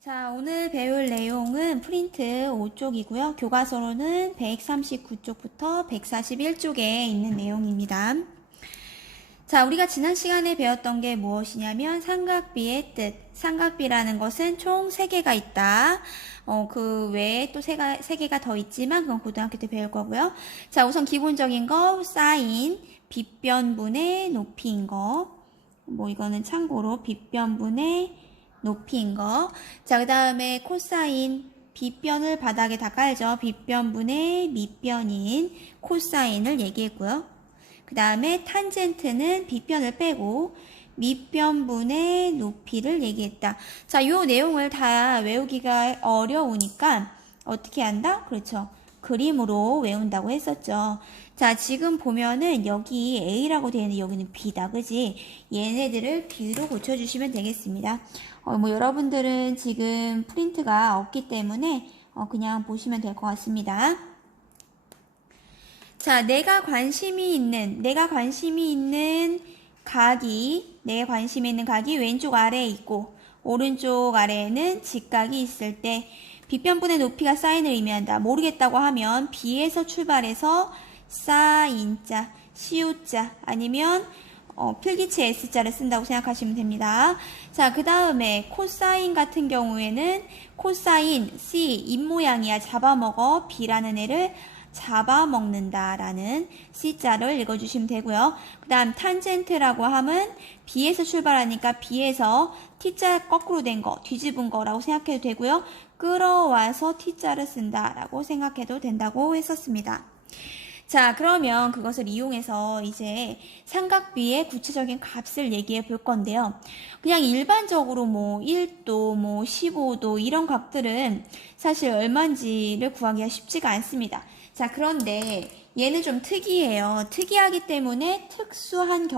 자, 오늘 배울 내용은 프린트 5쪽이고요. 교과서로는 139쪽부터 141쪽에 있는 내용입니다. 자, 우리가 지난 시간에 배웠던 게 무엇이냐면 삼각비의 뜻. 삼각비라는 것은 총 3개가 있다. 그 외에 또 3개가 더 있지만 그건 고등학교 때 배울 거고요. 자, 우선 기본적인 거 사인, 빗변분의 높이인 거. 이거는 참고로 빗변분의 높이인 거. 자, 그 다음에 코사인, 빗변을 바닥에 다 깔죠. 빗변분의 밑변인 코사인을 얘기했고요. 그 다음에 탄젠트는 빗변을 빼고 밑변분의 높이를 얘기했다. 자, 요 내용을 다 외우기가 어려우니까 어떻게 한다? 그렇죠. 그림으로 외운다고 했었죠. 자, 지금 보면은 여기 A라고 되어 있는데 여기는 B다. 그지? 얘네들을 B로 고쳐주시면 되겠습니다. 여러분들은 지금 프린트가 없기 때문에 그냥 보시면 될 것 같습니다. 자, 내가 관심이 있는 각이 왼쪽 아래에 있고 오른쪽 아래에는 직각이 있을 때 빗변분의 높이가 사인을 의미한다. 모르겠다고 하면 B에서 출발해서 사인자, 시우자 아니면 필기체 S자를 쓴다고 생각하시면 됩니다. 자, 그 다음에 코사인 같은 경우에는 코사인 C 입모양이야. 잡아먹어. B라는 애를 잡아먹는다라는 C자를 읽어주시면 되고요. 그 다음 탄젠트라고 하면 B에서 출발하니까 B에서 T자 거꾸로 된 거, 뒤집은 거라고 생각해도 되고요. 끌어와서 T자를 쓴다라고 생각해도 된다고 했었습니다. 자, 그러면 그것을 이용해서 이제 삼각비의 구체적인 값을 얘기해 볼 건데요. 그냥 일반적으로 1도, 15도 이런 값들은 사실 얼마인지를 구하기가 쉽지가 않습니다. 자, 그런데 얘는 좀 특이해요. 특이하기 때문에 특수한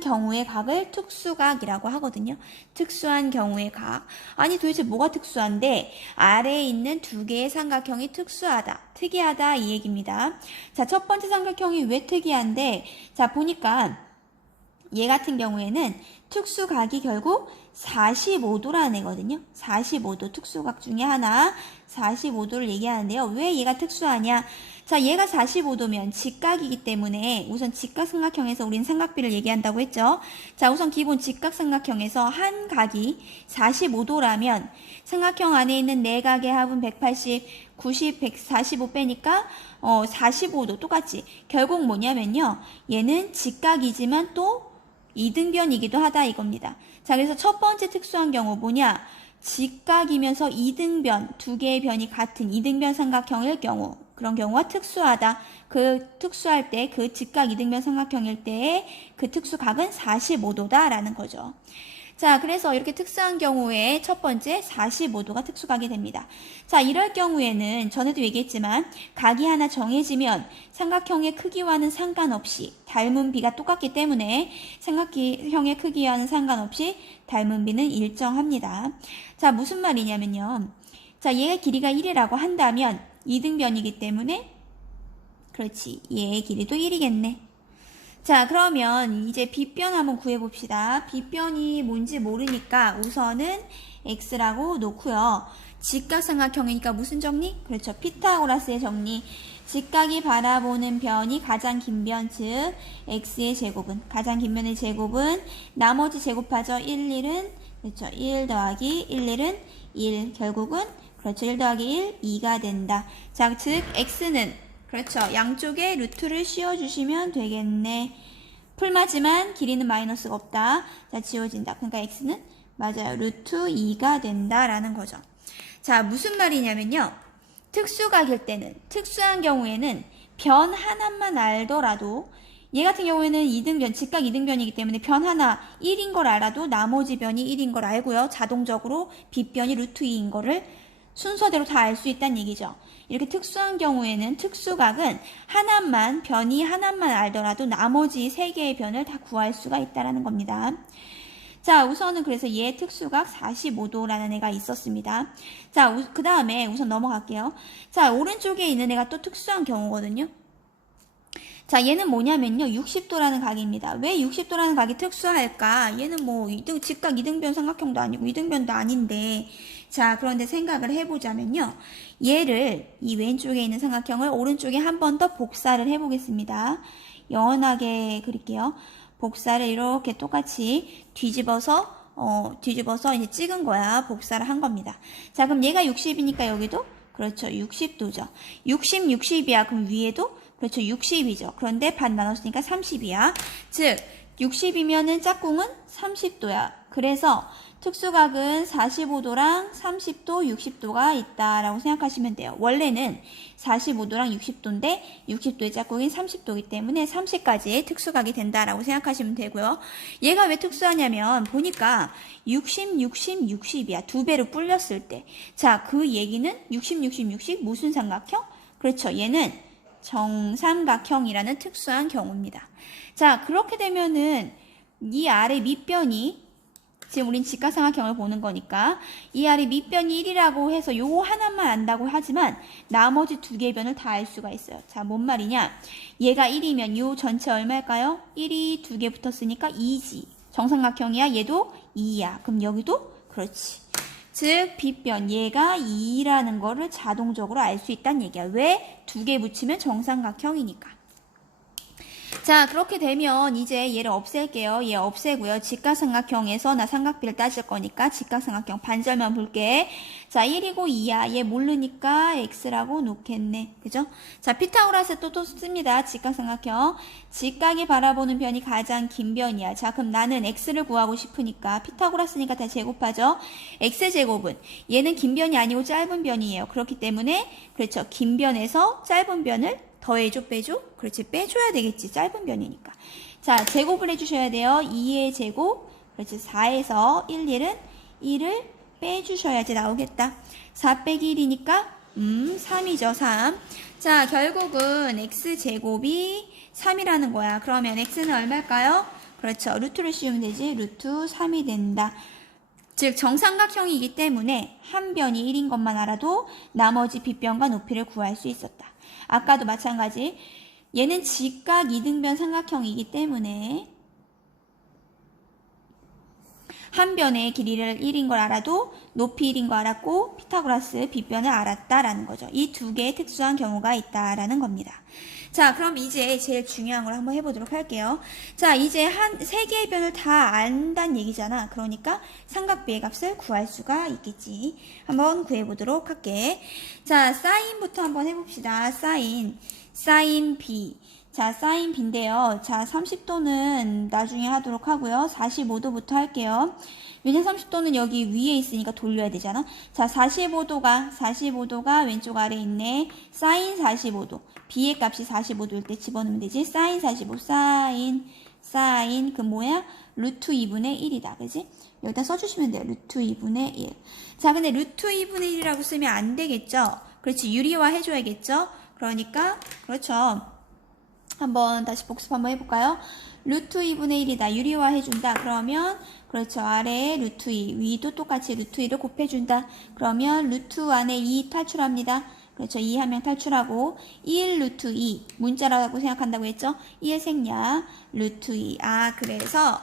경우의 각을 특수각이라고 하거든요. 특수한 경우의 각. 아니 도대체 뭐가 특수한데 아래에 있는 2개의 삼각형이 특수하다, 특이하다 이 얘기입니다. 자, 첫 번째 삼각형이 왜 특이한데, 자 보니까 얘 같은 경우에는 특수각이 결국 45도라는 애거든요. 45도 특수각 중에 하나 45도를 얘기하는데요. 왜 얘가 특수하냐? 자, 얘가 45도면 직각이기 때문에 우선 직각삼각형에서 우린 삼각비를 얘기한다고 했죠. 자, 우선 기본 직각삼각형에서 한 각이 45도라면 삼각형 안에 있는 4각의 합은 180, 90, 145 빼니까 45도 똑같지. 결국 뭐냐면요. 얘는 직각이지만 또 이등변이기도 하다 이겁니다. 자, 그래서 첫 번째 특수한 경우 뭐냐? 직각이면서 이등변, 2개의 변이 같은 이등변 삼각형일 경우, 그런 경우가 특수하다. 그 특수할 때, 그 직각 이등변 삼각형일 때의 그 특수각은 45도다라는 거죠. 자, 그래서 이렇게 특수한 경우에 첫 번째 45도가 특수각이 됩니다. 자, 이럴 경우에는 전에도 얘기했지만 각이 하나 정해지면 삼각형의 크기와는 상관없이 닮은 비가 똑같기 때문에 삼각형의 크기와는 상관없이 닮은 비는 일정합니다. 자, 무슨 말이냐면요. 자, 얘의 길이가 1이라고 한다면 이등변이기 때문에 그렇지. 얘의 길이도 1이겠네. 자, 그러면 이제 빗변 한번 구해봅시다. 빗변이 뭔지 모르니까 우선은 x라고 놓고요. 직각삼각형이니까 무슨 정리? 그렇죠. 피타고라스의 정리. 직각이 바라보는 변이 가장 긴 변, 즉 x의 제곱은, 가장 긴 변의 제곱은 나머지 제곱하죠. 1, 1은 그렇죠. 1 더하기 1, 1은 1. 결국은 그렇죠. 1 더하기 1, 2가 된다. 자, 즉 x는 그렇죠. 양쪽에 루트를 씌워주시면 되겠네. 풀마지만 길이는 마이너스가 없다. 자, 지워진다. 그러니까 x는 맞아요. 루트 2가 된다라는 거죠. 자, 무슨 말이냐면요. 특수각일 때는, 특수한 경우에는 변 하나만 알더라도 얘 같은 경우에는 이등변, 직각 이등변이기 때문에 변 하나 1인 걸 알아도 나머지 변이 1인 걸 알고요. 자동적으로 빗변이 루트 2인 거를 순서대로 다 알 수 있다는 얘기죠. 이렇게 특수한 경우에는 특수각은 변이 하나만 알더라도 나머지 3개의 변을 다 구할 수가 있다는 겁니다. 자, 우선은 그래서 얘 특수각 45도라는 애가 있었습니다. 자, 그 다음에 우선 넘어갈게요. 자, 오른쪽에 있는 애가 또 특수한 경우거든요. 자, 얘는 뭐냐면요. 60도라는 각입니다. 왜 60도라는 각이 특수할까? 얘는 뭐 직각 이등변 삼각형도 아니고 이등변도 아닌데, 자, 그런데 생각을 해보자면요. 얘를 이 왼쪽에 있는 삼각형을 오른쪽에 한 번 더 복사를 해보겠습니다. 연하게 그릴게요. 복사를 이렇게 똑같이 뒤집어서 이제 찍은 거야. 복사를 한 겁니다. 자, 그럼 얘가 60이니까 여기도 그렇죠. 60도죠. 60, 60이야. 그럼 위에도 그렇죠. 60이죠. 그런데 반 나눴으니까 30이야. 즉 60이면은 짝꿍은 30도야. 그래서 특수각은 45도랑 30도, 60도가 있다라고 생각하시면 돼요. 원래는 45도랑 60도인데 60도의 짝꿍인 30도이기 때문에 30까지의 특수각이 된다라고 생각하시면 되고요. 얘가 왜 특수하냐면 보니까 60, 60, 60이야. 두 배로 불렸을 때. 자, 그 얘기는 60, 60, 60 무슨 삼각형? 그렇죠. 얘는 정삼각형이라는 특수한 경우입니다. 자, 그렇게 되면은 이 아래 밑변이 지금 우린 직각삼각형을 보는 거니까 이 아래 밑변이 1이라고 해서 요거 하나만 안다고 하지만 나머지 두 개의 변을 다 알 수가 있어요. 자, 뭔 말이냐? 얘가 1이면 요 전체 얼마일까요? 1이 두 개 붙었으니까 2지. 정삼각형이야. 얘도 2야. 그럼 여기도 그렇지. 즉 빗변 얘가 2라는 거를 자동적으로 알 수 있다는 얘기야. 왜? 두 개 붙이면 정삼각형이니까. 자, 그렇게 되면 이제 얘를 없앨게요. 얘 없애고요. 직각삼각형에서 나 삼각비를 따질 거니까 직각삼각형 반절만 볼게. 자, 1이고 2야. 얘 모르니까 x라고 놓겠네. 그죠? 자, 피타고라스 또 씁니다. 직각삼각형. 직각이 바라보는 변이 가장 긴 변이야. 자, 그럼 나는 x를 구하고 싶으니까 피타고라스니까 다 제곱하죠. x제곱은 얘는 긴 변이 아니고 짧은 변이에요. 그렇기 때문에 그렇죠. 긴 변에서 짧은 변을 더해줘, 빼줘? 그렇지, 빼줘야 되겠지. 짧은 변이니까. 자, 제곱을 해주셔야 돼요. 2의 제곱. 그렇지, 4에서 1, 1을 빼주셔야지 나오겠다. 4 빼기 1이니까 3이죠, 3. 자, 결국은 x제곱이 3이라는 거야. 그러면 x는 얼마일까요? 그렇죠, 루트를 씌우면 되지. 루트 3이 된다. 즉 정삼각형이기 때문에 한 변이 1인 것만 알아도 나머지 빗변과 높이를 구할 수 있었다. 아까도 마찬가지. 얘는 직각 이등변 삼각형이기 때문에 한 변의 길이를 1인 걸 알아도 높이 1인 거 알았고 피타고라스 빗변을 알았다라는 거죠. 이 두 개의 특수한 경우가 있다라는 겁니다. 자, 그럼 이제 제일 중요한 걸 한번 해보도록 할게요. 자, 이제 세 개의 변을 다 안다는 얘기잖아. 그러니까 삼각비의 값을 구할 수가 있겠지. 한번 구해보도록 할게. 자, 사인부터 한번 해봅시다. 사인 B. 자, 사인 B인데요. 자, 30도는 나중에 하도록 하고요. 45도부터 할게요. 왜냐면 30도는 여기 위에 있으니까 돌려야 되잖아. 자, 45도가 왼쪽 아래에 있네. 사인 45도. B의 값이 45도일 때 집어넣으면 되지. 사인 45, 사인, 그 뭐야? 루트 2분의 1이다. 그지? 여기다 써주시면 돼요. 루트 2분의 1. 자, 근데 루트 2분의 1이라고 쓰면 안 되겠죠? 그렇지. 유리화 해줘야겠죠? 그러니까, 그렇죠. 한번 다시 복습 한번 해볼까요? 루트 2분의 1이다. 유리화 해준다. 그러면 그렇죠. 아래에 루트 2, 위도 똑같이 루트 2를 곱해준다. 그러면 루트 안에 2 탈출합니다. 그렇죠. 2 하면 탈출하고 1 루트 2 문자라고 생각한다고 했죠? 1 생략 루트 2. 아, 그래서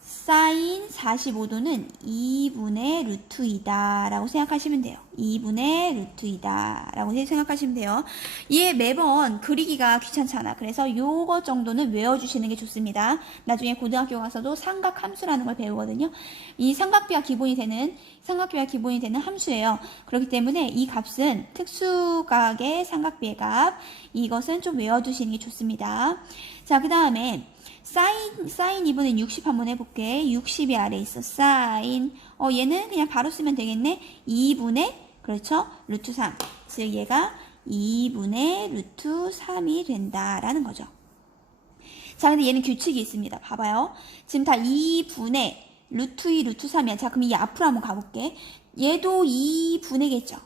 사인 45도는 2분의 루트 2다 라고 생각하시면 돼요. 2분의 루트 2다 라고 생각하시면 돼요. 얘 매번 그리기가 귀찮잖아. 그래서 요거 정도는 외워주시는 게 좋습니다. 나중에 고등학교 가서도 삼각함수라는 걸 배우거든요. 이 삼각비와 기본이 되는 함수예요. 그렇기 때문에 이 값은 특수각의 삼각비의 값, 이것은 좀 외워두시는 게 좋습니다. 자, 그 다음에 사인 2분의 60 한번 해볼게. 60이 아래에 있어. 사인. 얘는 그냥 바로 쓰면 되겠네. 2분의, 그렇죠? 루트 3. 즉, 얘가 2분의 루트 3이 된다라는 거죠. 자, 근데 얘는 규칙이 있습니다. 봐봐요. 지금 다 2분의 루트 2, 루트 3이야. 자, 그럼 이 앞으로 한번 가볼게. 얘도 2분의겠죠?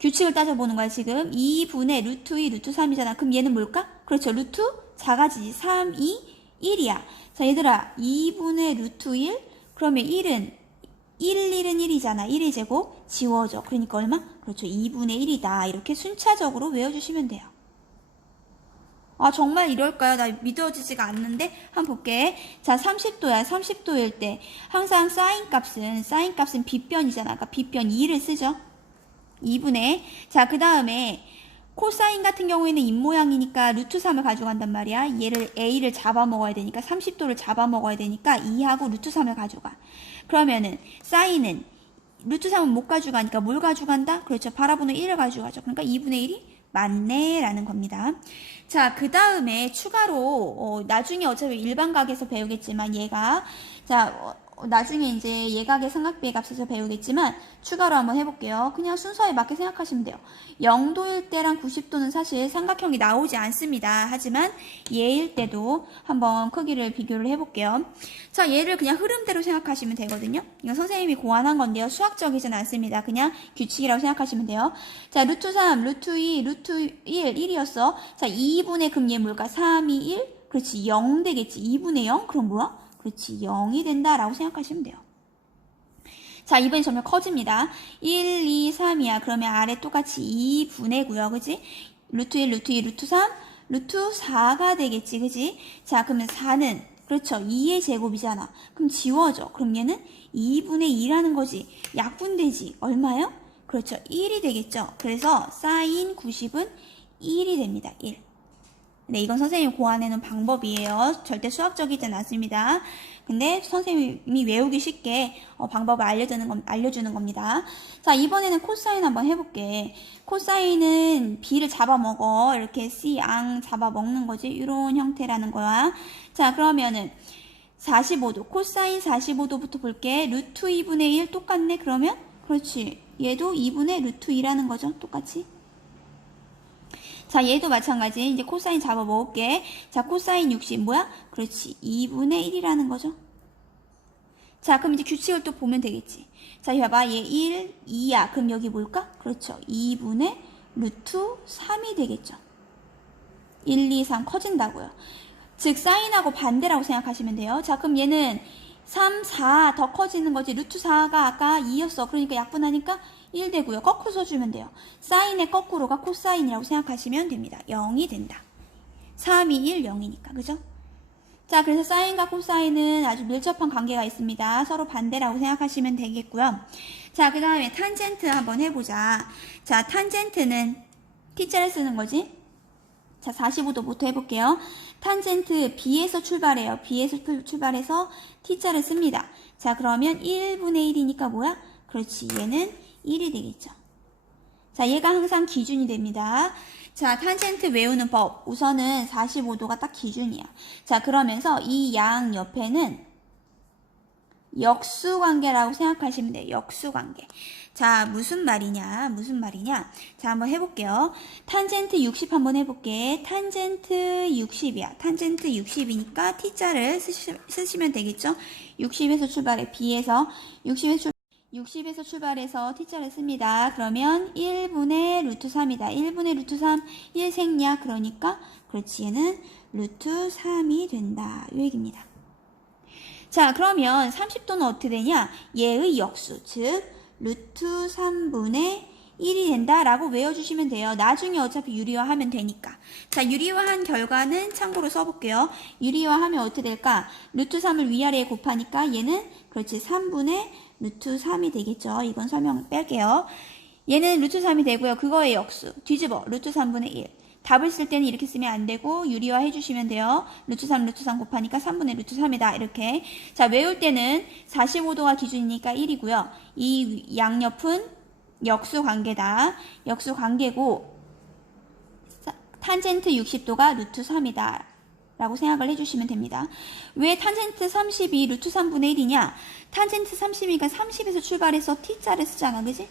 규칙을 따져보는 거야, 지금. 2분의 루트 2, 루트 3이잖아. 그럼 얘는 뭘까? 그렇죠. 루트 작아지지. 3, 2, 1이야. 자, 얘들아. 2분의 루트 1? 그러면 1은 1은 1이잖아. 1의 제곱 지워져. 그러니까 얼마? 그렇죠. 2분의 1이다. 이렇게 순차적으로 외워주시면 돼요. 아, 정말 이럴까요? 나 믿어지지가 않는데? 한번 볼게. 자, 30도야. 30도일 때. 항상 사인 값은 빗변이잖아. 아까 빗변 2를 쓰죠? 2분의. 자, 그 다음에 코사인 같은 경우에는 입모양이니까 루트 3을 가져간단 말이야. 얘를 A를 잡아먹어야 되니까 30도를 잡아먹어야 되니까 2하고 루트 3을 가져가. 그러면은 사인은 루트 3은 못 가져가니까 뭘 가져간다? 그렇죠. 바라보는 1을 가져가죠. 그러니까 2분의 1이 맞네 라는 겁니다. 자, 그 다음에 추가로 나중에 어차피 일반각에서 배우겠지만 얘가 자 나중에 이제 예각의 삼각비의 값에서 배우겠지만 추가로 한번 해볼게요. 그냥 순서에 맞게 생각하시면 돼요. 0도일 때랑 90도는 사실 삼각형이 나오지 않습니다. 하지만 얘일 때도 한번 크기를 비교를 해볼게요. 자, 얘를 그냥 흐름대로 생각하시면 되거든요. 이건 선생님이 고안한 건데요. 수학적이진 않습니다. 그냥 규칙이라고 생각하시면 돼요. 자, 루트 3, 루트 2, 루트 1, 1이었어. 자, 2분의 그럼 얘 뭘까? 3, 2, 1? 그렇지, 0 되겠지. 2분의 0? 그럼 뭐야? 그렇지, 0이 된다라고 생각하시면 돼요. 자, 이번엔 점점 커집니다. 1, 2, 3이야. 그러면 아래 똑같이 2분의고요. 그지? 루트 1, 루트 2, 루트 3, 루트 4가 되겠지. 그지? 자, 그러면 4는 그렇죠. 2의 제곱이잖아. 그럼 지워져. 그럼 얘는 2분의 2라는 거지. 약분되지. 얼마요? 그렇죠. 1이 되겠죠. 그래서 사인 90은 1이 됩니다. 1. 네, 이건 선생님이 고안해놓은 방법이에요. 절대 수학적이진 않습니다. 근데 선생님이 외우기 쉽게 방법을 알려주는 겁니다. 자, 이번에는 코사인 한번 해볼게. 코사인은 B를 잡아먹어. 이렇게 C앙 잡아먹는 거지. 이런 형태라는 거야. 자, 그러면은 45도. 코사인 45도부터 볼게. 루트 2분의 1 똑같네. 그러면? 그렇지. 얘도 2분의 루트 2라는 거죠. 똑같이. 자, 얘도 마찬가지. 이제 코사인 잡아먹을게. 자, 코사인 60 뭐야? 그렇지. 2분의 1이라는 거죠. 자, 그럼 이제 규칙을 또 보면 되겠지. 자, 봐봐. 얘 1, 2야. 그럼 여기 뭘까? 그렇죠. 2분의 루트 3이 되겠죠. 1, 2, 3 커진다고요. 즉, 사인하고 반대라고 생각하시면 돼요. 자, 그럼 얘는 3, 4 더 커지는 거지. 루트 4가 아까 2였어. 그러니까 약분하니까 1 되고요. 거꾸로 써주면 돼요. 사인의 거꾸로가 코사인이라고 생각하시면 됩니다. 0이 된다. 3, 2, 1, 0이니까. 그죠? 자, 그래서 사인과 코사인은 아주 밀접한 관계가 있습니다. 서로 반대라고 생각하시면 되겠고요. 자, 그 다음에 탄젠트 한번 해보자. 자, 탄젠트는 T자를 쓰는 거지. 자, 45도부터 해볼게요. 탄젠트 B에서 출발해요. B에서 출발해서 T자를 씁니다. 자, 그러면 1분의 1이니까 뭐야? 그렇지. 얘는 1이 되겠죠. 자, 얘가 항상 기준이 됩니다. 자, 탄젠트 외우는 법. 우선은 45도가 딱 기준이야. 자, 그러면서 이 양 옆에는 역수관계라고 생각하시면 돼요. 역수관계. 자, 무슨 말이냐? 자, 한번 해볼게요. 탄젠트 60 한번 해볼게. 탄젠트 60이야. 탄젠트 60이니까 T자를 쓰시면 되겠죠? 60에서 출발해. B에서 60에서 출발해서 T자를 씁니다. 그러면 1분의 루트 3이다. 1분의 루트 3, 1 생략. 그러니까, 그렇지. 얘는 루트 3이 된다. 이 얘기입니다. 자, 그러면 30도는 어떻게 되냐? 얘의 역수, 즉 루트 3분의 1이 된다라고 외워주시면 돼요. 나중에 어차피 유리화하면 되니까. 자, 유리화한 결과는 참고로 써볼게요. 유리화하면 어떻게 될까? 루트 3을 위아래에 곱하니까 얘는 그렇지 3분의 루트 3이 되겠죠. 이건 설명 뺄게요. 얘는 루트 3이 되고요. 그거의 역수 뒤집어 루트 3분의 1. 답을 쓸 때는 이렇게 쓰면 안 되고 유리화 해주시면 돼요. 루트 3 곱하니까 3분의 루트 3이다. 이렇게. 자, 외울 때는 45도가 기준이니까 1이고요. 이 양옆은 역수관계다. 역수관계고 탄젠트 60도가 루트 3이다. 라고 생각을 해주시면 됩니다. 왜 탄젠트 32 루트 3분의 1이냐? 탄젠트 32가 30에서 출발해서 T자를 쓰잖아. 그지?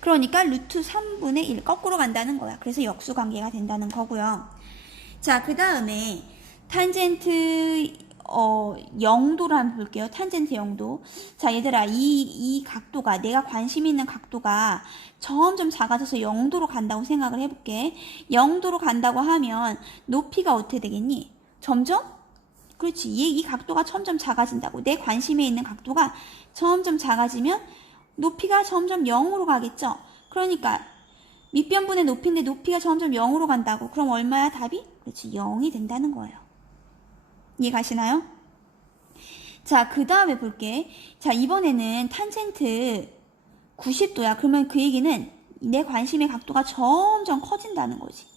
그러니까 루트 3분의 1 거꾸로 간다는 거야. 그래서 역수관계가 된다는 거고요. 자, 그 다음에 탄젠트 0도를 한번 볼게요. 탄젠트 0도. 자, 얘들아, 이 각도가 내가 관심 있는 각도가 점점 작아져서 0도로 간다고 생각을 해볼게. 0도로 간다고 하면 높이가 어떻게 되겠니? 점점? 그렇지. 이 각도가 점점 작아진다고. 내 관심에 있는 각도가 점점 작아지면 높이가 점점 0으로 가겠죠. 그러니까 밑변분의 높이인데 높이가 점점 0으로 간다고. 그럼 얼마야 답이? 그렇지, 0이 된다는 거예요. 이해 가시나요? 자, 그 다음에 볼게. 자, 이번에는 탄젠트 90도야. 그러면 그 얘기는 내 관심의 각도가 점점 커진다는 거지.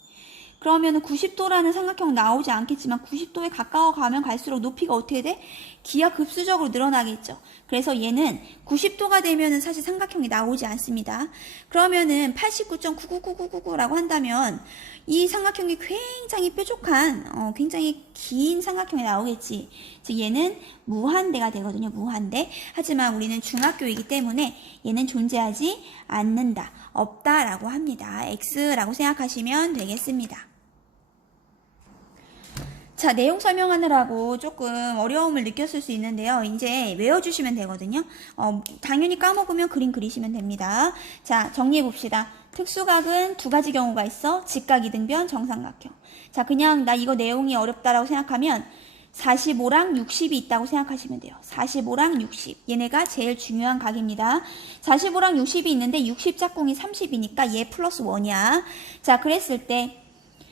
그러면 90도라는 삼각형 나오지 않겠지만 90도에 가까워 가면 갈수록 높이가 어떻게 돼? 기하급수적으로 늘어나겠죠. 그래서 얘는 90도가 되면은 사실 삼각형이 나오지 않습니다. 그러면은 89.99999라고 한다면 이 삼각형이 굉장히 뾰족한, 굉장히 긴 삼각형이 나오겠지. 즉 얘는 무한대가 되거든요. 무한대. 하지만 우리는 중학교이기 때문에 얘는 존재하지 않는다. 없다라고 합니다. X라고 생각하시면 되겠습니다. 자, 내용 설명하느라고 조금 어려움을 느꼈을 수 있는데요. 이제 외워주시면 되거든요. 당연히 까먹으면 그림 그리시면 됩니다. 자, 정리해봅시다. 특수각은 두 가지 경우가 있어. 직각, 이등변, 정삼각형. 자, 그냥 나 이거 내용이 어렵다라고 생각하면 45랑 60이 있다고 생각하시면 돼요. 45랑 60. 얘네가 제일 중요한 각입니다. 45랑 60이 있는데 60 짝꿍이 30이니까 얘 플러스 1이야. 자, 그랬을 때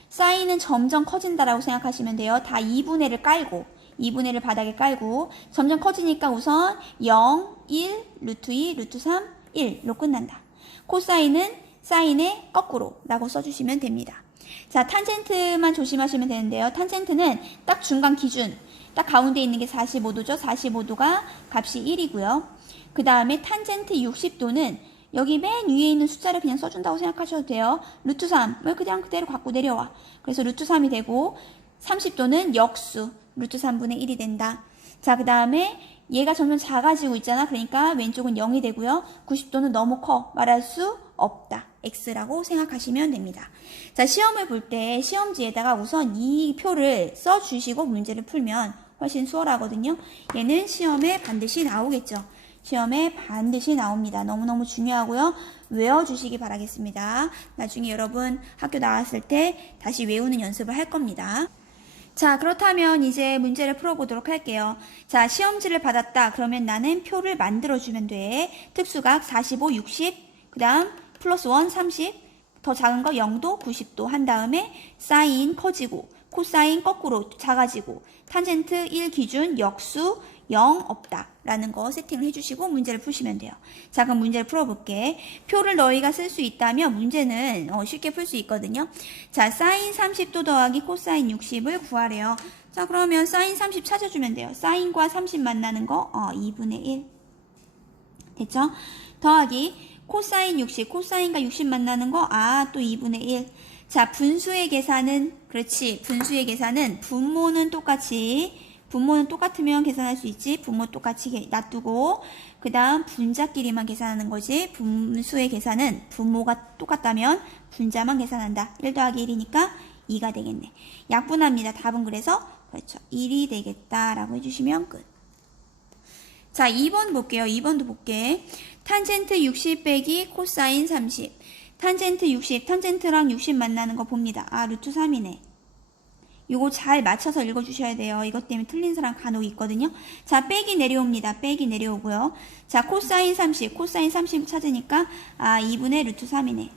사인은 점점 커진다라고 생각하시면 돼요. 다 2분의를 깔고 2분의를 바닥에 깔고 점점 커지니까 우선 0, 1, 루트 2, 루트 3, 1로 끝난다. 코사인은 사인의 거꾸로 라고 써주시면 됩니다. 자, 탄젠트만 조심하시면 되는데요. 탄젠트는 딱 중간 기준, 딱 가운데 있는 게 45도죠. 45도가 값이 1이고요. 그 다음에 탄젠트 60도는 여기 맨 위에 있는 숫자를 그냥 써준다고 생각하셔도 돼요. 루트 3을 그냥 그대로 갖고 내려와. 그래서 루트 3이 되고 30도는 역수 루트 3분의 1이 된다. 자, 그 다음에 얘가 점점 작아지고 있잖아. 그러니까 왼쪽은 0이 되고요. 90도는 너무 커. 말할 수 없다. X라고 생각하시면 됩니다. 자, 시험을 볼 때 시험지에다가 우선 이 표를 써주시고 문제를 풀면 훨씬 수월하거든요. 얘는 시험에 반드시 나오겠죠. 시험에 반드시 나옵니다. 너무너무 중요하고요. 외워주시기 바라겠습니다. 나중에 여러분 학교 나왔을 때 다시 외우는 연습을 할 겁니다. 자, 그렇다면 이제 문제를 풀어보도록 할게요. 자, 시험지를 받았다. 그러면 나는 표를 만들어주면 돼. 특수각 45, 60, 그 다음 플러스 1, 30, 더 작은 거 0도, 90도 한 다음에 사인 커지고 코사인 거꾸로 작아지고 탄젠트 1 기준 역수 0 없다 라는 거 세팅을 해주시고 문제를 푸시면 돼요. 자, 그럼 문제를 풀어볼게. 표를 너희가 쓸 수 있다면 문제는 쉽게 풀 수 있거든요. 자, 사인 30도 더하기 코사인 60을 구하래요. 자, 그러면 사인 30 찾아주면 돼요. 사인과 30 만나는 거 2분의 1 됐죠? 더하기 코사인 60, 코사인과 60 만나는 거 또 2분의 1. 자, 분수의 계산은 그렇지. 분수의 계산은 분모는 똑같으면 계산할 수 있지. 분모 똑같이 놔두고 그 다음 분자끼리만 계산하는 거지. 분수의 계산은 분모가 똑같다면 분자만 계산한다. 1 더하기 1이니까 2가 되겠네. 약분합니다. 답은 그래서 그렇죠. 1이 되겠다라고 해주시면 끝. 자, 2번 볼게요. 2번도 볼게. 탄젠트 60 빼기 코사인 30. 탄젠트 60, 탄젠트랑 60 만나는 거 봅니다. 루트 3이네. 요거 잘 맞춰서 읽어주셔야 돼요. 이것 때문에 틀린 사람 간혹 있거든요. 자, 빼기 내려옵니다. 빼기 내려오고요. 자, 코사인 30, 코사인 30 찾으니까 2분의 루트 3이네.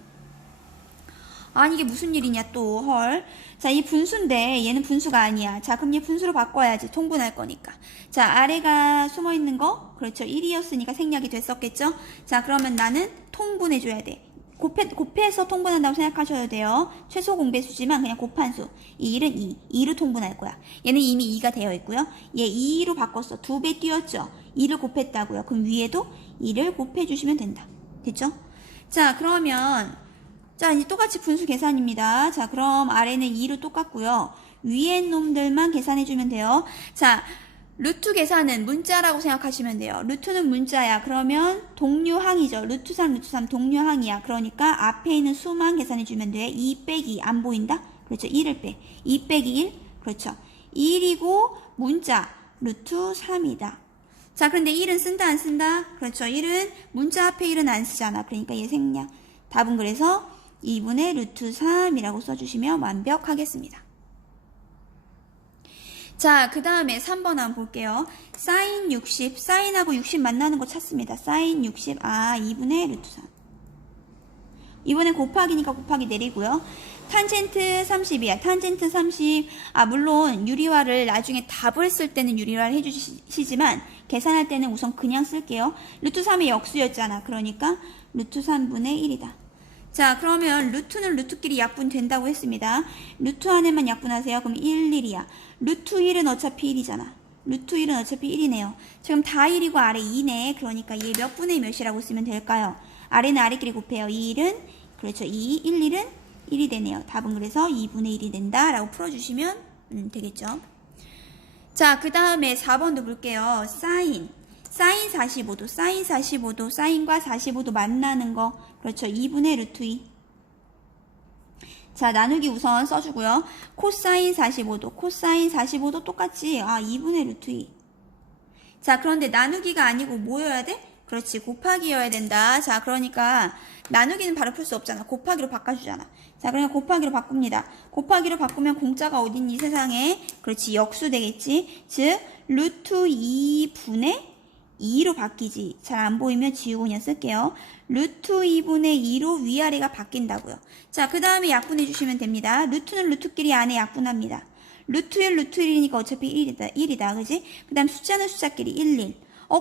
이게 무슨 일이냐 또 헐. 자, 이 분수인데 얘는 분수가 아니야. 자, 그럼 얘 분수로 바꿔야지. 통분할 거니까. 자, 아래가 숨어있는 거 그렇죠. 1이었으니까 생략이 됐었겠죠. 자, 그러면 나는 통분해줘야 돼. 곱해서 통분한다고 생각하셔야 돼요. 최소 공배수지만 그냥 곱한수. 이 1은 2로 통분할 거야. 얘는 이미 2가 되어 있고요. 얘 2로 바꿨어. 2배 띄웠죠. 2를 곱했다고요. 그럼 위에도 2를 곱해주시면 된다. 됐죠? 자, 그러면 자, 이제 똑같이 분수 계산입니다. 자, 그럼 아래는 2로 똑같고요. 위에 놈들만 계산해주면 돼요. 자, 루트 계산은 문자라고 생각하시면 돼요. 루트는 문자야. 그러면 동류항이죠. 루트 3, 루트 3 동류항이야. 그러니까 앞에 있는 수만 계산해주면 돼. 2 빼기 안 보인다? 그렇죠. 1을 빼. 2 빼기 1? 그렇죠. 1이고 문자 루트 3이다. 자, 그런데 1은 쓴다 안 쓴다? 그렇죠. 1은 문자 앞에 1은 안 쓰잖아. 그러니까 얘 생략. 답은 그래서 2분의 루트 3이라고 써주시면 완벽하겠습니다. 자, 그 다음에 3번 한번 볼게요. 사인 60, 사인하고 60 만나는 거 찾습니다. 사인 60, 2분의 루트 3. 이번엔 곱하기니까 곱하기 내리고요. 탄젠트 30이야. 탄젠트 30. 물론 유리화를 나중에 답을 쓸 때는 유리화를 해주시지만 계산할 때는 우선 그냥 쓸게요. 루트 3의 역수였잖아. 그러니까 루트 3분의 1이다. 자, 그러면 루트는 루트끼리 약분된다고 했습니다. 루트 안에만 약분하세요. 그럼 1, 1이야. 루트 1은 어차피 1이잖아. 루트 1은 어차피 1이네요. 지금 다 1이고 아래 2네. 그러니까 얘 몇 분의 몇이라고 쓰면 될까요? 아래는 아래끼리 곱해요. 1은 그렇죠. 2, 1, 1은 1이 되네요. 답은 그래서 2분의 1이 된다 라고 풀어주시면 되겠죠. 자, 그 다음에 4번도 볼게요. 사인 45도, 사인 45도, 사인과 45도 만나는 거. 그렇죠. 2분의 루트 2. 자, 나누기 우선 써주고요. 코사인 45도, 코사인 45도 똑같지? 2분의 루트 2. 자, 그런데 나누기가 아니고 뭐여야 돼? 그렇지, 곱하기여야 된다. 자, 그러니까 나누기는 바로 풀 수 없잖아. 곱하기로 바꿔주잖아. 자, 그러니까 곱하기로 바꿉니다. 곱하기로 바꾸면 공짜가 어딨니 세상에? 그렇지, 역수 되겠지. 즉 루트 2분의 2로 바뀌지. 잘 안 보이면 지우고 그냥 쓸게요. 루트 2분의 2로 위아래가 바뀐다고요. 자, 그 다음에 약분해 주시면 됩니다. 루트는 루트끼리 안에 약분합니다. 루트 1, 루트 1이니까 어차피 1이다. 그지? 그 다음 숫자는 숫자끼리 1, 1.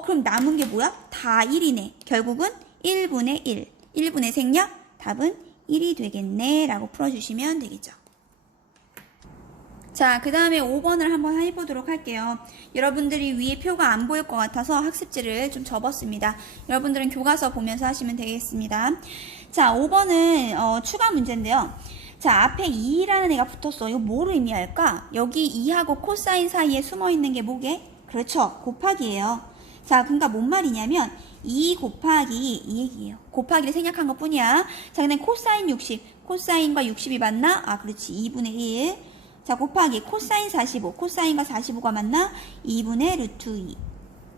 그럼 남은 게 뭐야? 다 1이네. 결국은 1분의 1. 1분의 생략? 답은 1이 되겠네. 라고 풀어주시면 되겠죠. 자, 그 다음에 5번을 한번 해보도록 할게요. 여러분들이 위에 표가 안 보일 것 같아서 학습지를 좀 접었습니다. 여러분들은 교과서 보면서 하시면 되겠습니다. 자, 5번은 추가 문제인데요. 자, 앞에 2라는 애가 붙었어. 이거 뭐를 의미할까? 여기 2하고 코사인 사이에 숨어있는 게 뭐게? 그렇죠. 곱하기예요. 자, 그러니까 뭔 말이냐면 2 곱하기 이 얘기예요. 곱하기를 생략한 것 뿐이야. 자, 근데 코사인 60. 코사인과 60이 맞나? 그렇지. 2분의 1. 자, 곱하기 코사인 45. 코사인과 45가 맞나? 2분의 루트 2.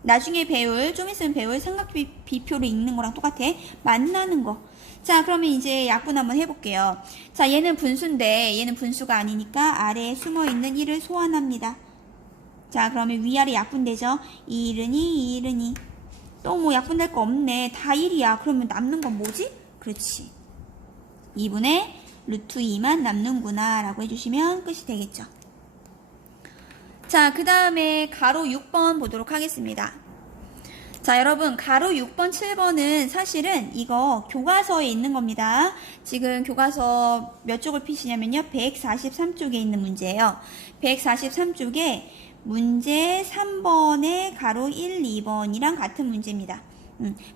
나중에 배울, 좀 있으면 배울 삼각비표를 읽는 거랑 똑같아. 만나는 거. 자, 그러면 이제 약분 한번 해볼게요. 자, 얘는 분수인데 얘는 분수가 아니니까 아래에 숨어있는 1을 소환합니다. 자, 그러면 위아래 약분되죠? 2는 2, 2는 2. 또 뭐 약분될 거 없네. 다 1이야. 그러면 남는 건 뭐지? 그렇지. 2분의 루트 2만 남는구나 라고 해주시면 끝이 되겠죠. 자, 그 다음에 가로 6번 보도록 하겠습니다. 자, 여러분 가로 6번, 7번은 사실은 이거 교과서에 있는 겁니다. 지금 교과서 몇 쪽을 피시냐면요. 143쪽에 있는 문제예요. 143쪽에 문제 3번의 가로 1, 2번이랑 같은 문제입니다.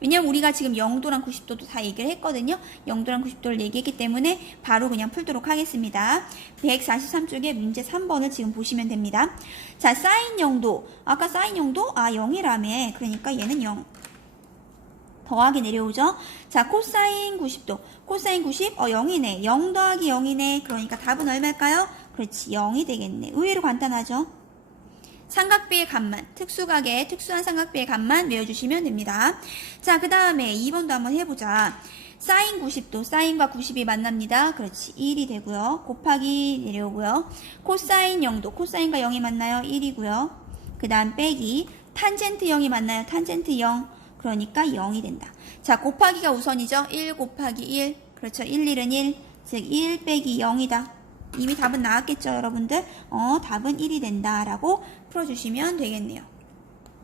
왜냐면 우리가 지금 0도랑 90도도 다 얘기를 했거든요. 0도랑 90도를 얘기했기 때문에 바로 그냥 풀도록 하겠습니다. 143쪽에 문제 3번을 지금 보시면 됩니다. 자, 사인 0도. 아까 사인 0도? 0이라며. 그러니까 얘는 0. 더하기 내려오죠. 자, 코사인 90도. 코사인 90? 0이네. 0 더하기 0이네. 그러니까 답은 얼마일까요? 그렇지. 0이 되겠네. 의외로 간단하죠. 삼각비의 값만, 특수각의 특수한 삼각비의 값만 외워주시면 됩니다. 자, 그 다음에 2번도 한번 해보자. 사인 90도, 사인과 90이 만납니다. 그렇지, 1이 되고요. 곱하기 내려오고요. 코사인 0도, 코사인과 0이 만나요. 1이고요. 그 다음 빼기, 탄젠트 0이 만나요. 탄젠트 0, 그러니까 0이 된다. 자, 곱하기가 우선이죠. 1 곱하기 1, 그렇죠. 1, 1은 1, 즉 1 빼기 0이다. 이미 답은 나왔겠죠, 여러분들? 답은 1이 된다라고 풀어주시면 되겠네요.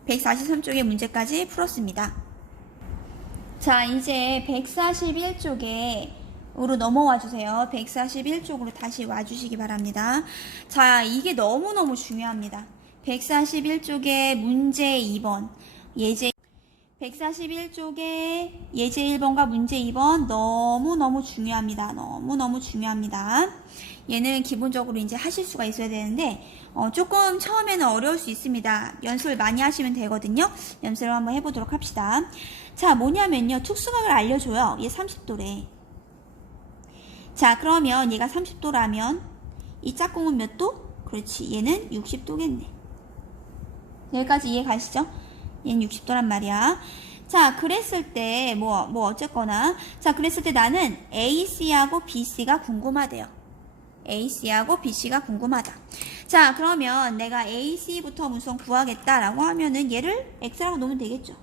143쪽의 문제까지 풀었습니다. 자, 이제 141쪽으로 넘어와 주세요. 141쪽으로 다시 와주시기 바랍니다. 자, 이게 너무너무 중요합니다. 141쪽의 문제 2번, 예제 141쪽의 예제 1번과 문제 2번 너무너무 중요합니다. 너무너무 중요합니다. 얘는 기본적으로 이제 하실 수가 있어야 되는데 조금 처음에는 어려울 수 있습니다. 연습을 많이 하시면 되거든요. 연습을 한번 해보도록 합시다. 자, 뭐냐면요. 특수각을 알려줘요. 얘 30도래. 자, 그러면 얘가 30도라면 이 짝꿍은 몇 도? 그렇지. 얘는 60도겠네. 여기까지 이해 가시죠? 얘는 60도란 말이야. 자, 그랬을 때 뭐 어쨌거나 자, 그랬을 때 나는 AC하고 BC가 궁금하대요. AC하고 BC가 궁금하다. 자, 그러면 내가 AC부터 우선 구하겠다라고 하면은 얘를 X라고 놓으면 되겠죠.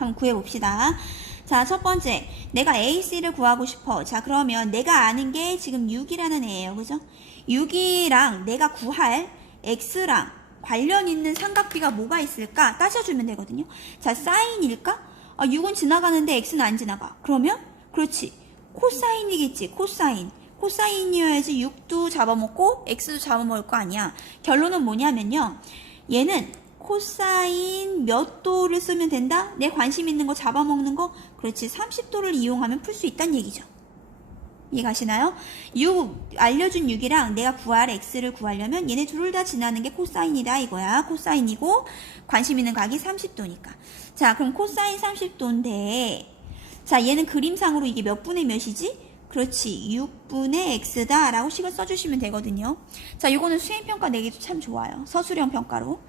한번 구해봅시다. 자, 첫 번째, 내가 AC를 구하고 싶어. 자, 그러면 내가 아는 게 지금 6이라는 애예요. 그죠? 6이랑 내가 구할 X랑 관련 있는 삼각비가 뭐가 있을까? 따져주면 되거든요. 자, 사인일까? 6은 지나가는데 X는 안 지나가. 그러면? 그렇지. 코사인이겠지. 코사인. 코사인이어야지 6도 잡아먹고 X도 잡아먹을 거 아니야. 결론은 뭐냐면요. 얘는 코사인 몇 도를 쓰면 된다? 내 관심 있는 거 잡아먹는 거? 그렇지. 30도를 이용하면 풀 수 있다는 얘기죠. 이해가시나요? 6, 알려준 6이랑 내가 구할 x를 구하려면 얘네 둘 다 지나는 게 코사인이다 이거야. 코사인이고 관심 있는 각이 30도니까. 자, 그럼 코사인 30도인데 자, 얘는 그림상으로 이게 몇 분의 몇이지? 그렇지. 6분의 x다 라고 식을 써주시면 되거든요. 자, 이거는 수행평가 내기도 참 좋아요. 서술형 평가로.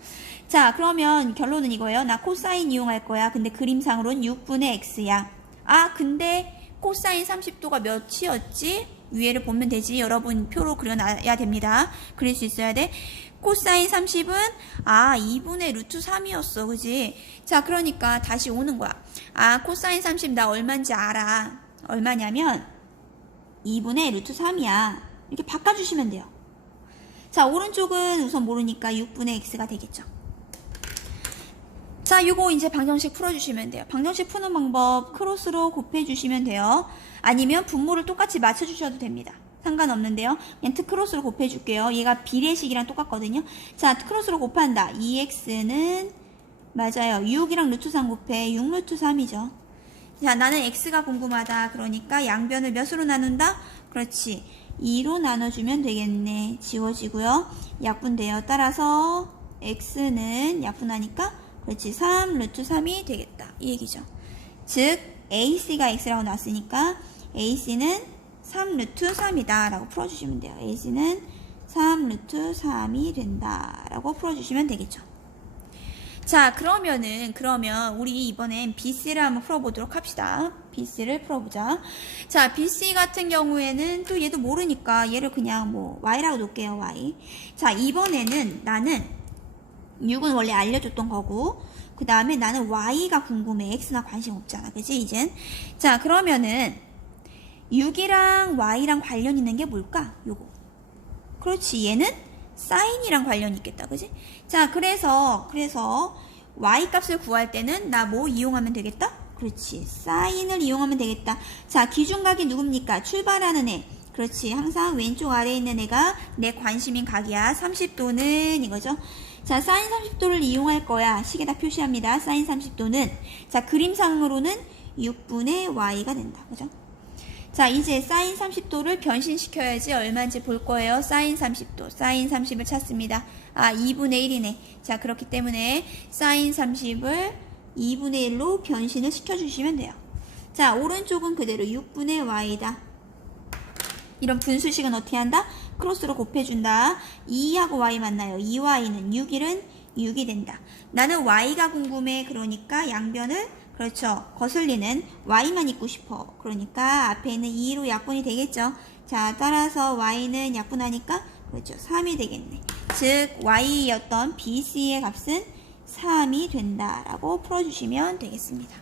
자, 그러면 결론은 이거예요. 나 코사인 이용할 거야. 근데 그림상으로는 6분의 x야. 아, 근데 코사인 30도가 몇이었지? 위에를 보면 되지. 여러분 표로 그려놔야 됩니다. 그릴 수 있어야 돼. 코사인 30은 2분의 루트 3이었어. 그지? 자, 그러니까 다시 오는 거야. 코사인 30 나 얼마인지 알아. 얼마냐면 2분의 루트 3이야. 이렇게 바꿔주시면 돼요. 자, 오른쪽은 우선 모르니까 6분의 x가 되겠죠. 자, 요거 이제 방정식 풀어주시면 돼요. 방정식 푸는 방법 크로스로 곱해주시면 돼요. 아니면 분모를 똑같이 맞춰주셔도 됩니다. 상관없는데요. 그냥 크로스로 곱해줄게요. 얘가 비례식이랑 똑같거든요. 자, 크로스로 곱한다. 2x는 맞아요. 6이랑 루트 3 곱해 6 루트 3이죠. 자, 나는 x가 궁금하다. 그러니까 양변을 몇으로 나눈다? 그렇지. 2로 나눠주면 되겠네. 지워지고요. 약분돼요. 따라서 x는 약분하니까 그렇지. 3 루트 3이 되겠다. 이 얘기죠. 즉 AC가 X라고 나왔으니까 AC는 3 루트 3이다 라고 풀어주시면 돼요. AC는 3 루트 3이 된다 라고 풀어주시면 되겠죠. 자, 그러면 우리 이번엔 BC를 한번 풀어보도록 합시다. BC를 풀어보자. 자, BC 같은 경우에는 또 얘도 모르니까 얘를 그냥 뭐 Y라고 놓을게요. Y. 자, 이번에는 나는 6은 원래 알려줬던 거고 그 다음에 나는 Y가 궁금해. X나 관심 없잖아. 그치 이젠? 자, 그러면은 6이랑 Y랑 관련 있는 게 뭘까? 요거. 그렇지. 얘는 사인이랑 관련이 있겠다. 그치? 자, 그래서 Y 값을 구할 때는 나 뭐 이용하면 되겠다? 그렇지. 사인을 이용하면 되겠다. 자, 기준각이 누굽니까? 출발하는 애. 그렇지. 항상 왼쪽 아래에 있는 애가 내 관심인 각이야. 30도는 이거죠. 자, 사인 30도를 이용할 거야. 식에다 표시합니다. 사인 30도는 자, 그림상으로는 6분의 y가 된다. 그죠? 자, 이제 사인 30도를 변신시켜야지 얼마인지 볼 거예요. 사인 30도. 사인 30을 찾습니다. 2분의 1이네. 자, 그렇기 때문에 사인 30을 2분의 1로 변신을 시켜주시면 돼요. 자, 오른쪽은 그대로 6분의 y다. 이런 분수식은 어떻게 한다? 크로스로 곱해준다. 2하고 y 만나요. 2y는 6일은 6이 된다. 나는 y가 궁금해. 그러니까 양변을 그렇죠. 거슬리는 y만 있고 싶어. 그러니까 앞에 있는 2로 약분이 되겠죠. 자, 따라서 y는 약분하니까 그렇죠. 3이 되겠네. 즉 y였던 BC의 값은 3이 된다라고 풀어주시면 되겠습니다.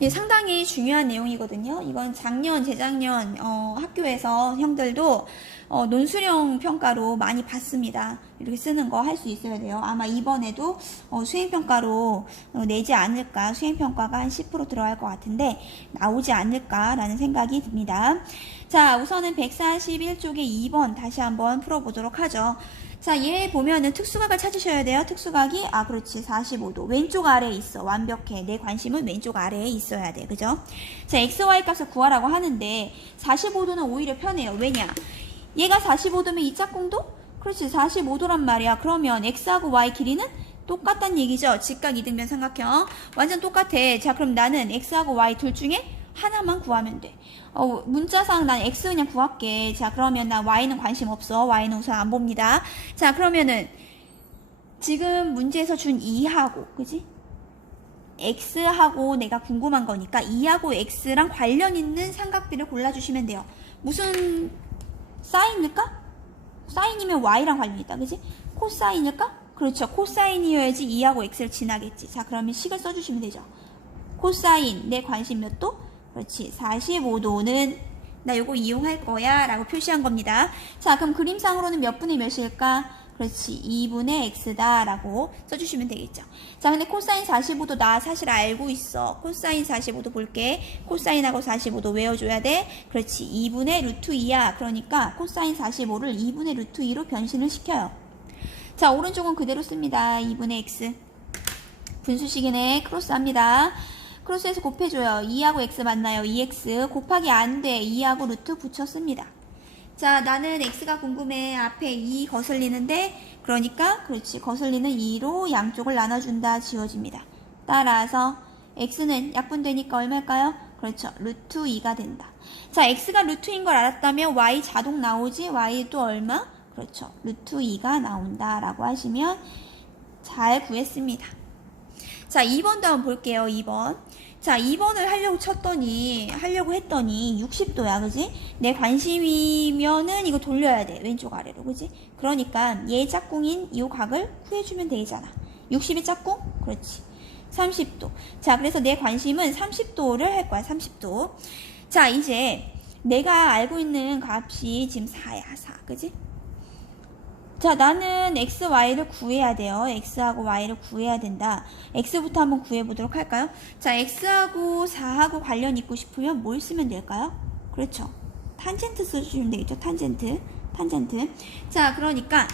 예, 상당히 중요한 내용이거든요. 이건 작년, 재작년 학교에서 형들도 논술형 평가로 많이 봤습니다. 이렇게 쓰는 거 할 수 있어야 돼요. 아마 이번에도 수행평가로 내지 않을까, 수행평가가 한 10% 들어갈 것 같은데 나오지 않을까라는 생각이 듭니다. 자, 우선은 141쪽의 2번 다시 한번 풀어보도록 하죠. 자, 얘 보면은 특수각을 찾으셔야 돼요. 특수각이 그렇지. 45도. 왼쪽 아래에 있어. 완벽해. 내 관심은 왼쪽 아래에 있어야 돼. 그죠? 자, XY 값을 구하라고 하는데 45도는 오히려 편해요. 왜냐? 얘가 45도면 이 짝꿍도? 그렇지. 45도란 말이야. 그러면 X하고 Y 길이는 똑같단 얘기죠. 직각 이등변 삼각형. 완전 똑같아. 자, 그럼 나는 X하고 Y 둘 중에 하나만 구하면 돼. 문자상 난 X 그냥 구할게. 자, 그러면 나 Y는 관심 없어. Y는 우선 안 봅니다. 자, 그러면은 지금 문제에서 준 2하고 그지? X하고 내가 궁금한 거니까 2하고 X랑 관련 있는 삼각비를 골라주시면 돼요. 무슨 사인일까? 사인이면 Y랑 관련이 있다. 그지? 코사인일까? 그렇죠. 코사인이어야지 2하고 x를 지나겠지. 자, 그러면 식을 써주시면 되죠. 코사인, 내 관심 몇 도? 그렇지. 45도는 나 요거 이용할 거야 라고 표시한 겁니다. 자, 그럼 그림상으로는 몇 분의 몇일까? 그렇지. 2분의 x다 라고 써주시면 되겠죠. 자, 근데 코사인 45도 나 사실 알고 있어. 코사인 45도 볼게. 코사인하고 45도 외워줘야 돼. 그렇지. 2분의 루트 2야. 그러니까 코사인 45를 2분의 루트 2로 변신을 시켜요. 자, 오른쪽은 그대로 씁니다. 2분의 x. 분수식이네. 크로스합니다. 크로스해서 곱해줘요. 2하고 x 만나요. 2x 곱하기 안 돼. 2하고 루트 붙였습니다. 자, 나는 x가 궁금해. 앞에 2 거슬리는데 그러니까 그렇지. 거슬리는 2로 양쪽을 나눠준다. 지워집니다. 따라서 x는 약분되니까 얼마일까요? 그렇죠. 루트 2가 된다. 자, x가 루트인 걸 알았다면 y 자동 나오지? y 또 얼마? 그렇죠. 루트 2가 나온다 라고 하시면 잘 구했습니다. 자, 2번도 한번 볼게요. 2번. 자, 2번을 하려고 했더니 60도야. 그지? 내 관심이면은 이거 돌려야 돼. 왼쪽 아래로. 그지? 그러니까 얘 짝꿍인 이 각을 구해주면 되잖아. 60이 짝꿍? 그렇지. 30도. 자, 그래서 내 관심은 30도를 할 거야. 30도. 자, 이제 내가 알고 있는 값이 지금 4야. 4. 그지? 자, 나는 x, y를 구해야 돼요. x하고 y를 구해야 된다. x부터 한번 구해보도록 할까요? 자, x하고 4하고 관련 있고 싶으면 뭘 쓰면 될까요? 그렇죠. 탄젠트 써주시면 되겠죠. 탄젠트. 자, 그러니까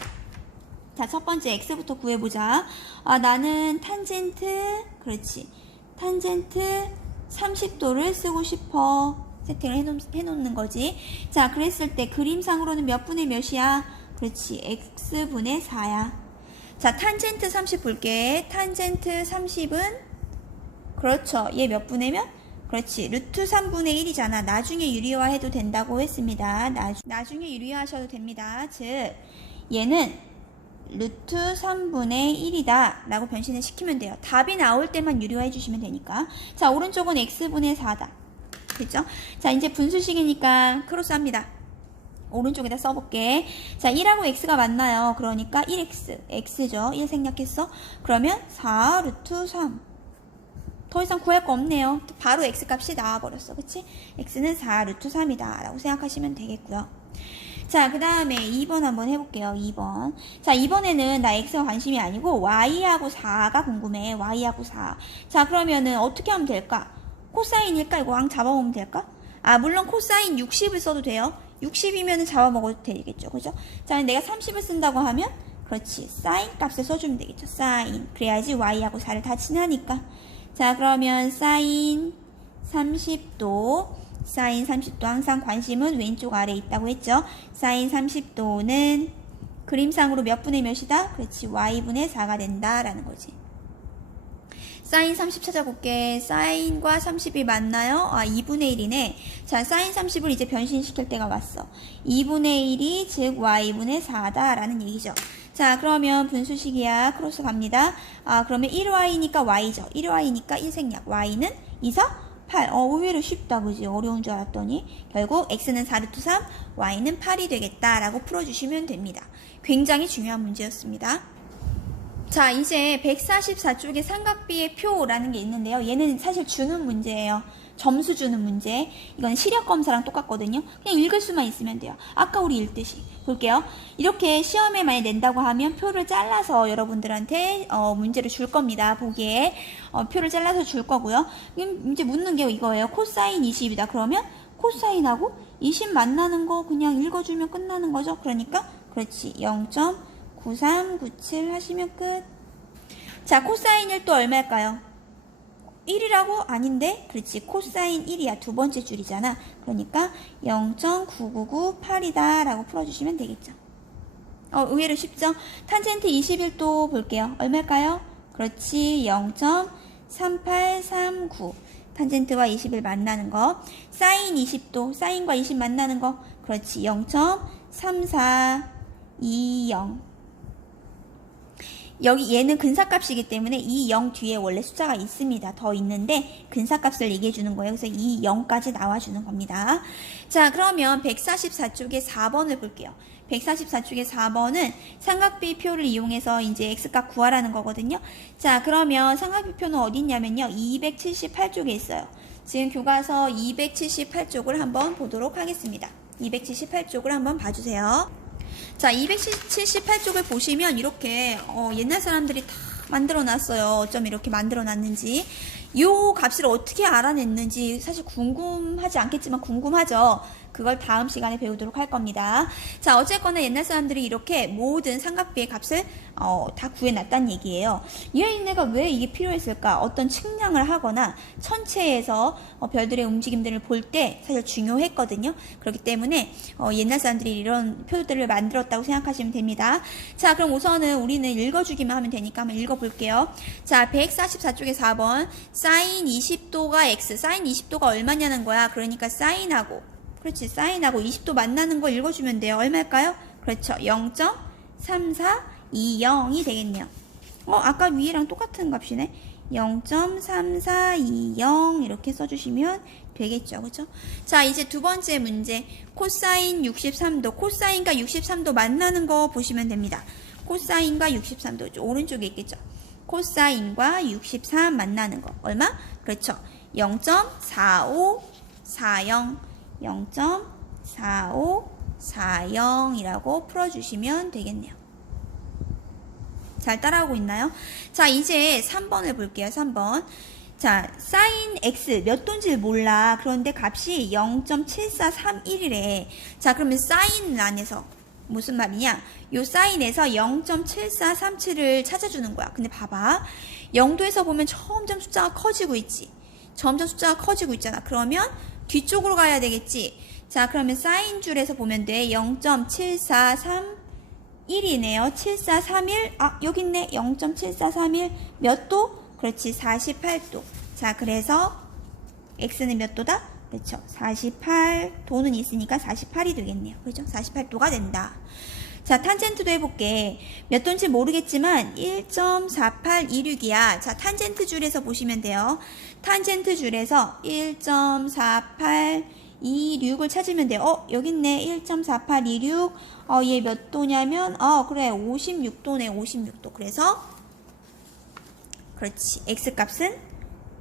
자, 첫 번째 x부터 구해보자. 아, 나는 탄젠트, 그렇지. 탄젠트 30도를 쓰고 싶어. 세팅을 해놓는 거지. 자, 그랬을 때 그림상으로는 몇 분의 몇이야? 그렇지. x분의 4야. 자, 탄젠트 30 볼게. 탄젠트 30은 그렇죠. 얘 몇 분의 몇? 그렇지. 루트 3분의 1이잖아. 나중에 유리화해도 된다고 했습니다. 나중에 유리화하셔도 됩니다. 즉 얘는 루트 3분의 1이다 라고 변신을 시키면 돼요. 답이 나올 때만 유리화해 주시면 되니까. 자, 오른쪽은 x분의 4다. 그죠? 자, 이제 분수식이니까 크로스합니다. 오른쪽에다 써볼게. 자, 1하고 x가 만나요. 그러니까 1x, x죠. 1 생략했어? 그러면 4 루트 3. 더 이상 구할 거 없네요. 바로 x 값이 나와버렸어. 그치? x는 4 루트 3이다 라고 생각하시면 되겠고요. 자, 그 다음에 2번 한번 해볼게요. 2번. 자, 이번에는 나 x가 관심이 아니고 y하고 4가 궁금해. y하고 4. 자, 그러면은 어떻게 하면 될까? 코사인일까? 이거 왕 잡아보면 될까? 아, 물론 코사인 60을 써도 돼요. 60이면 잡아먹어도 되겠죠. 그죠? 자, 내가 30을 쓴다고 하면 그렇지. 사인 값을 써주면 되겠죠. 사인. 그래야지 y하고 4를 다 친하니까. 자, 그러면 사인 30도. 사인 30도 항상 관심은 왼쪽 아래에 있다고 했죠. 사인 30도는 그림상으로 몇 분의 몇이다? 그렇지. y분의 4가 된다라는 거지. 사인 30 찾아볼게. 사인과 30이 맞나요? 아, 2분의 1이네. 자, 사인 30을 이제 변신시킬 때가 왔어. 2분의 1이 즉 y분의 4다 라는 얘기죠. 자, 그러면 분수식이야. 크로스 갑니다. 아, 그러면 1y니까 y죠. 1y니까 1생략. y는 2, 4, 8. 의외로 쉽다. 그지? 어려운 줄 알았더니 결국 x는 4루트 3, y는 8이 되겠다 라고 풀어주시면 됩니다. 굉장히 중요한 문제였습니다. 자, 이제 144쪽에 삼각비의 표라는 게 있는데요. 얘는 사실 주는 문제예요. 점수 주는 문제. 이건 시력 검사랑 똑같거든요. 그냥 읽을 수만 있으면 돼요. 아까 우리 읽듯이. 볼게요. 이렇게 시험에 많이 낸다고 하면 표를 잘라서 여러분들한테 문제를 줄 겁니다. 보기에 표를 잘라서 줄 거고요. 이제 묻는 게 이거예요. 코사인 20이다. 그러면 코사인하고 20 만나는 거 그냥 읽어주면 끝나는 거죠. 그러니까 그렇지. 0.9397 하시면 끝. 자, 코사인 1또 얼마일까요? 1이라고? 아닌데? 그렇지. 코사인 1이야. 두 번째 줄이잖아. 그러니까 0.9998이다 라고 풀어주시면 되겠죠. 의외로 쉽죠? 탄젠트 21도 볼게요. 얼마일까요? 그렇지. 0.3839. 탄젠트와 20을 만나는 거. 사인 20도. 사인과 20 만나는 거. 그렇지. 0.3420. 여기 얘는 근사값이기 때문에 이 0 뒤에 원래 숫자가 있습니다. 더 있는데 근사값을 얘기해 주는 거예요. 그래서 이 0까지 나와주는 겁니다. 자, 그러면 144쪽에 4번을 볼게요. 144쪽에 4번은 삼각비표를 이용해서 이제 x값 구하라는 거거든요. 자, 그러면 삼각비표는 어디 있냐면요. 278쪽에 있어요. 지금 교과서 278쪽을 한번 보도록 하겠습니다. 278쪽을 한번 봐주세요. 자, 278쪽을 보시면 이렇게 옛날 사람들이 다 만들어 놨어요. 어쩜 이렇게 만들어 놨는지. 요 값을 어떻게 알아냈는지 사실 궁금하지 않겠지만 궁금하죠. 그걸 다음 시간에 배우도록 할 겁니다. 자, 어쨌거나 옛날 사람들이 이렇게 모든 삼각비의 값을 다 구해놨다는 얘기예요. 얘네가 왜 이게 필요했을까? 어떤 측량을 하거나 천체에서 별들의 움직임들을 볼 때 사실 중요했거든요. 그렇기 때문에 옛날 사람들이 이런 표들을 만들었다고 생각하시면 됩니다. 자, 그럼 우선은 우리는 읽어주기만 하면 되니까 한번 읽어볼게요. 자, 144쪽에 4번 사인 20도가 x, 사인 20도가 얼마냐는 거야. 그러니까 사인하고 그렇지, 사인하고 20도 만나는 거 읽어주면 돼요. 얼마일까요? 그렇죠. 0.3420이 되겠네요. 아까 위에랑 똑같은 값이네. 0.3420 이렇게 써주시면 되겠죠. 그죠? 자, 이제 두 번째 문제. 코사인 63도. 코사인과 63도 만나는 거 보시면 됩니다. 코사인과 63도. 오른쪽에 있겠죠. 코사인과 63 만나는 거. 얼마? 그렇죠. 0.4540. 0.4540이라고 풀어주시면 되겠네요. 잘 따라오고 있나요? 자, 이제 3번을 볼게요. 3번. 자, 사인 x 몇 도인지 몰라. 그런데 값이 0.7431이래. 자, 그러면 사인 안에서 무슨 말이냐? 요 사인에서 0.7437을 찾아주는 거야. 근데 봐봐. 0도에서 보면 점점 숫자가 커지고 있지. 점점 숫자가 커지고 있잖아. 그러면 뒤쪽으로 가야 되겠지. 자, 그러면 사인 줄에서 보면 돼. 0.7431이네요. 7431. 여기 있네. 0.7431. 몇 도? 그렇지. 48도. 자, 그래서 x는 몇 도다? 그렇죠. 48도는 있으니까 48이 되겠네요. 그렇죠? 48도가 된다. 자, 탄젠트도 해볼게. 몇 도인지 모르겠지만 1.4826이야. 자, 탄젠트 줄에서 보시면 돼요. 탄젠트 줄에서 1.4826을 찾으면 돼요. 여기 있네. 1.4826. 얘 몇 도냐면 그래. 56도네. 56도. 그래서 그렇지. x값은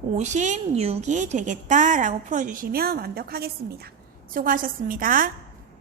56이 되겠다라고 풀어주시면 완벽하겠습니다. 수고하셨습니다.